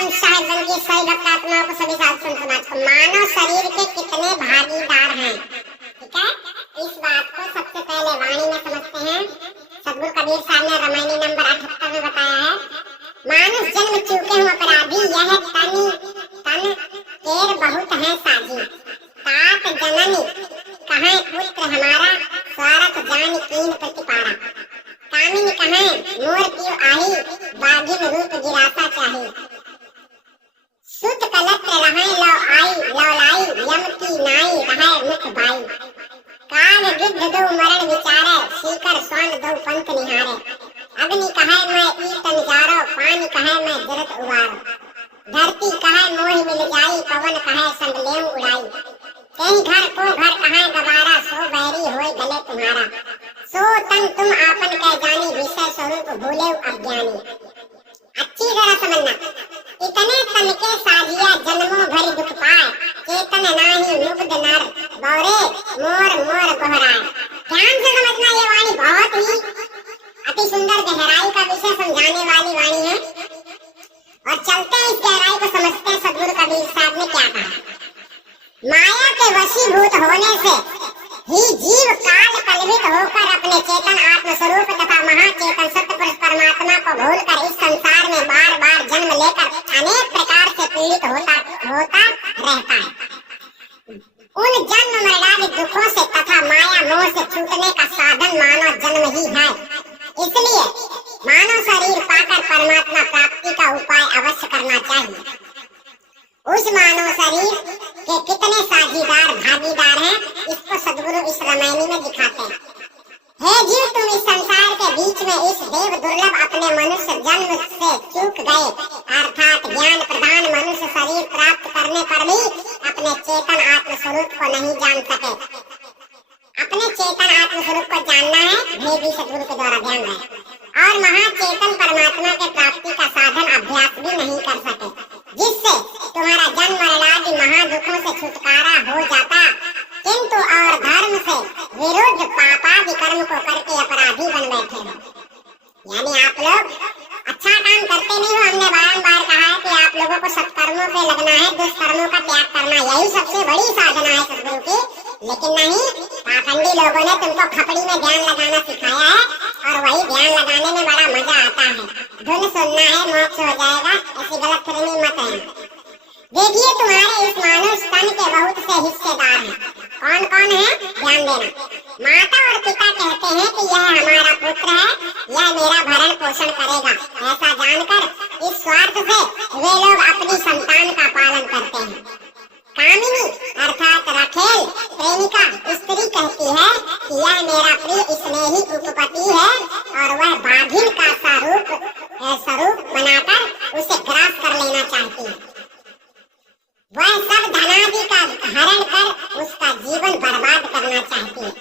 राम शायद बल्कि सही भक्त आत्माओं को सभी साथ सुन समाज को मानव शरीर के कितने भागीदार हैं, ठीक है। इस बात को सबसे पहले वाणी में समझते हैं। सद्गुरु कबीर साहब ने रामायणी नंबर 78 में बताया है, मानुष जन्म चूके हूँ अपराधी, यह तन केर बहुत है साजी। तात जननी कहे पुत्र हमारा, स्वार्थ जान कीन प्रतिपारा। कामिनी कहे मोर पियो आही, बाघिन रूप गिरासा चाही। सुत कलत्र रहे लौ आई, लौ लाई यम की नाई रहे मुख बाई। काग गिद्ध दो मरण विचारे, सीकर स्वान दो पंथ निहारे। अग्नि कहे मैं ईतन जारो, पानी कहे मैं जरत उबारो। धरती कहे मोह मिल जाई, पवन कहे संग लेम उड़ाई। कहीं घर को घर कहे गवारा, सो बैरी होए गले तुम्हारा। सो तन तुम आपन कह जानी, विषय स्वरूप भूले अज्ञानी। अच्छी तरह समझना, इतने तन के साजिया जन्मों भरी दुख पाए। चेतन नाही मुग्ध नर, बौरे मोर मोर गोहराए। ध्यान से समझना, ये वाणी बहुत ही अति सुंदर गहराई का विषय समझाने वाली वाणी है। और चलते हैं इस गहराई को समझते हैं। सद्गुरु कबीर साहब ने क्या कहा, माया के वशीभूत होने से ही जीव काल कलवित होकर अपने चेतन आत्म स्वरूप तथा महाचेतन सत्पुरुष परमात्मा को भूलकर इस संसार में बार बार जन्म लेकर अनेक प्रकार से पीड़ित होता रहता है। उन जन्म मरणादि दुखों से तथा माया मोह से छूटने का साधन मानव जन्म ही है। इसलिए मानव शरीर पाकर परमात्मा प्राप्ति का उपाय अवश्य करना चाहिए। उस मानव शरीर के कितने साझीदार भागीदार हैं, इसको सद्गुरु इस रामायणी में दिखाते हैं। हे जीव, तुम इस संसार के बीच में इस देव दुर्लभ अपने मनुष्य जन्म से चूक गए, अर्थात ज्ञान प्रधान मनुष्य शरीर प्राप्त करने पर भी अपने चेतन आत्म स्वरूप को नहीं जान सके। अपने चेतन आत्म स्वरूप को जानना है, भेदी सद्गुरु के द्वारा ध्यान रहे। और महाचेतन परमात्मा के प्राप्ति का साधन अभ्यास भी नहीं कर सके, जिससे तुम्हारा जन्म मरणादि महादुखों से छुटकारा हो जाता, किंतु और धर्म से विरुद्ध पापादि कर्म को करके अपराधी बन बैठे हो। यानी आप लोग अच्छा काम करते नहीं हो। हमने बारंबार कहा है कि आप लोगों को सत्कर्मों पे लगना है, दुष्कर्मों का त्याग करना, यही सबसे बड़ी साधना है सद्गुरु की। लेकिन नहीं, पाखंडी लोगों ने तुमको खपड़ी में ध्यान लगाना सिखाया है, और वही ध्यान लगाने में बड़ा मजा आता है। धुन सुनना है, मोक्ष हो जाएगा, ऐसी गलत फहमी मत है। देखिए, तुम्हारे इस मानव तन के बहुत से हिस्सेदार हैं। कौन कौन है, ध्यान देना। माता और पिता कहते हैं कि यह हमारा पुत्र है, यह मेरा भरण पोषण करेगा। ऐसा जानकर इस स्वार्थ से वे लोग अपनी संतान का पालन करते हैं। कामिनी अर्थात रखेल प्रेमिका स्त्री कहती है कि यह मेरा प्रिय स्नेही उपपति है, और वह बाघिन का स्वरूप बनाकर उसे ग्रास कर लेना चाहती है। वह सब धनादि का हरण कर उसका जीवन बर्बाद करना चाहती है।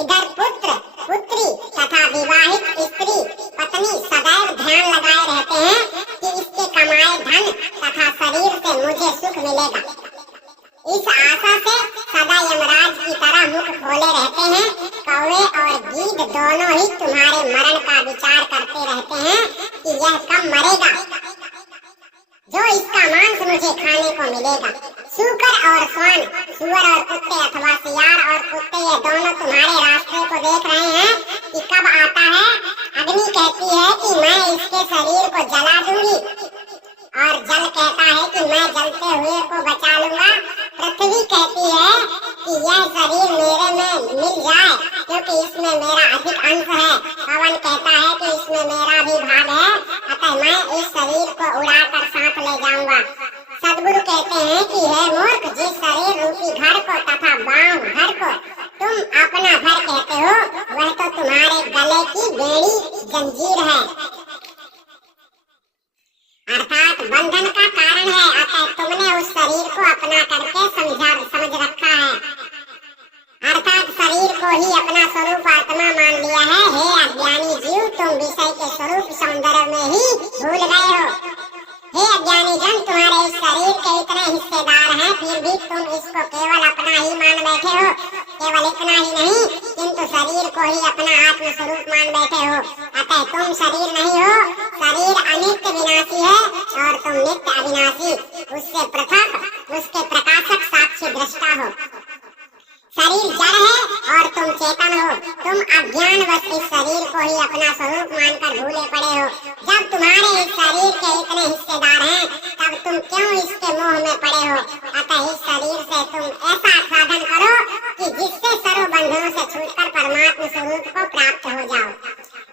इधर पुत्र पुत्री तथा विवाहित स्त्री पत्नी सदैव ध्यान लगाए रहते हैं कि इसके कमाए धन तथा शरीर से मुझे सुख मिलेगा। इस आशा से सदा यमराज की तरह मुख खोले रहते हैं। कौवे और गीद दोनों ही तुम्हारे मरण का विचार करते रहते हैं कि यह कब मरेगा, जो इसका मांस मुझे खाने को मिलेगा। सूकर और स्वान, सुअर और कुत्ते अथवा सियार और कुत्ते, ये दोनों तुम्हारे रास्ते को देख रहे हैं कि कब आता है। अग्नि कहती है कि मैं इसके शरीर को जला दूंगी, और जल कहता है कि मैं जलते हुए को बचा लूंगा। पृथ्वी कहती है कि यह शरीर मेरे में मिल जाए, क्योंकि इसमें मेरा अधिक अंश है। पवन कहता है कि इसमें मेरा भी भाग है, अतः मैं इस शरीर को उड़ाकर साथ ले जाऊंगा। सद्गुरु कहते हैं कि हे मूर्ख, जिस शरीर रूपी घर को तथा बाण घर को तुम अपना घर कहते हो, वह तो तुम्हारे गले की बेड़ी जंजीर है, अर्थात बंधन का कारण है। अतः तुमने उस शरीर को अपना करके समझ रखा है, अर्थात शरीर को ही अपना स्वरूप आत्मा मान लिया है। हे अज्ञानी जीव, तुम विषय के स्वरूप सौंदर्य में ही भूल गए हो। हे अज्ञानी जन, तुम्हारे इस शरीर के इतने हिस्सेदार हैं, फिर भी तुम इसको केवल अपना ही मान बैठे हो। केवल इतना ही नहीं, किंतु शरीर को ही अपना आत्म स्वरूप मान बैठे हो। अतः तुम शरीर नहीं हो, शरीर अनित्य विनाशी है, और तुम नित्य अविनाशी, उससे पृथक, उसके प्रकाशक साक्षी दृष्टा हो। शरीर जड़ है और तुम चेतन हो। तुम अज्ञानवश इस शरीर को ही अपना स्वरूप मानकर भूले पड़े हो। जब तुम्हारे इस शरीर के इतने हिस्सेदार हैं, तब तुम क्यों इसके मोह में पड़े हो? अतः इस शरीर से तुम ऐसा साधन करो कि जिससे सर्व बंधनों से छूटकर परमात्मा स्वरूप को प्राप्त हो जाओ।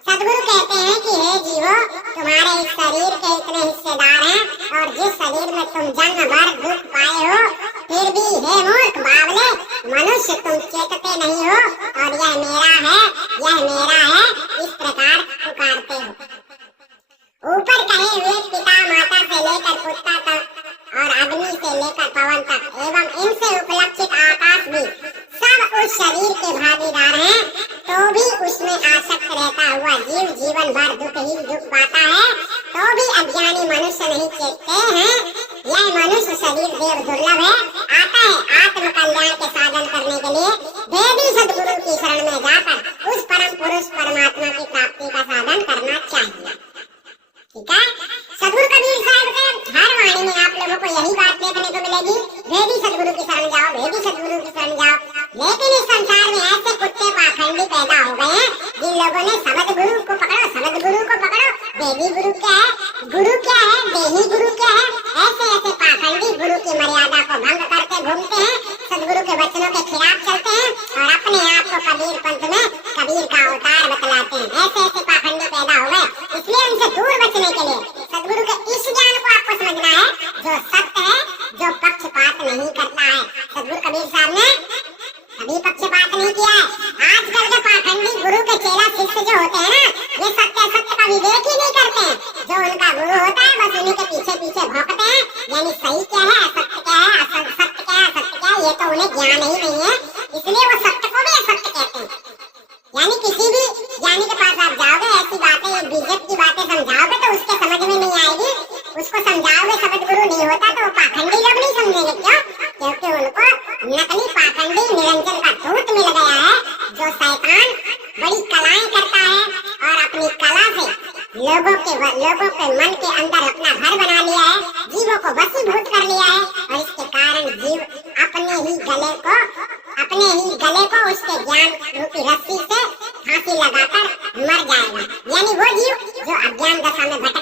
सदगुरु कहते हैं कि हे जीवो, तुम्हारे इस शरीर के इतने हिस्सेदार हैं और जिस शरीर में तुम जन्म भर दुख पाए हो, फिर भी हे मूर्ख बावले मनुष्य, तुम चेतते नहीं हो और यह मेरा है, यह मेरा है, इस प्रकार पुकारते हो। ऊपर कहे हुए पिता माता से लेकर पुत्र तक और अग्नि से लेकर पवन तक एवं इनसे उपलक्षित आकाश भी सब उस शरीर के भागीदार हैं, तो भी उसमें आसक्त रहता हुआ जीव जीवन भर दुख ही दुख पाता है, तो भी अज्ञानी मनुष्य नहीं चेतते हैं। यह मनुष्य शरीर देव दुर्लभ है, आता है आत्म कल्याण के साधन करने के लिए देवी सदगुरु की शरण में जाकर उस परम पुरुष परमात्मा की प्राप्ति का साधन करना चाहिए। ठीक है, सदगुरु कबीर साहब के हर वाणी में आप लोगों को यही बात देखने को मिलेगी, भेदी सदगुरु की शरण जाओ, भेदी सदगुरु की शरण जाओ। लेकिन इस संसार में ऐसे कुत्ते पाखंडी पैदा हो गए हैं जिन लोगों ने शब्द गुरु को पकड़ो, शब्द गुरु को पकड़ो, देवी गुरु क्या है, गुरु क्या है, देही गुरु क्या है, ऐसे ऐसे पाखंडी गुरु की मर्यादा को भंग करके घूमते हैं, सदगुरु के वचनों के खिलाफ चलते हैं और अपने आप को कबीर पंथ में कबीर का अवतार बतलाते हैं। ऐसे ऐसे पाखंडी पैदा हो गए, इसलिए उनसे दूर बचने के लिए सदगुरु के इस ज्ञान को आपको समझना है जो सत्य है, जो पक्षपात नहीं करता है। सदगुरु कबीर साहब ने कभी पक्षपात नहीं किया है। आजकल के पाखंडी गुरु के चेला शिष्य जो होते हैं ना, ये सत्य असत्य का विवेक ही नहीं करते हैं। जो उनका गुरु होता है बस उन्हीं के पीछे पीछे भौंकते हैं, यानी सही क्या है, असत्य क्या है, सत्य क्या है, असत्य क्या है, ये तो उन्हें ज्ञान ही नहीं है, इसलिए वो सत्य को भी असत्य कहते हैं। यानी किसी भी ज्ञानी के पास आप जाओगे, ऐसी बातें, ये बीजेपी की बातें समझाओगे तो उसके समझ में नहीं आएगी। उसको समझाओगे शब्द गुरु नहीं होता तो वो पाखंडी लोग नहीं समझेंगे। क्यों? क्योंकि उनको नकली पाखंडी निरंजन का धूत मिल गया है, जो शैतान बड़ी कलाएं करता है और अपनी कला से लोगों के मन के अंदर अपना घर बना लिया है, जीवों को वशीभूत कर लिया है और इसके कारण जीव अपने ही गले को उसके ज्ञान रूपी रस्सी से फांसी लगाकर मर जाएगा। यानी वो जीव जो अज्ञान दशा में भटक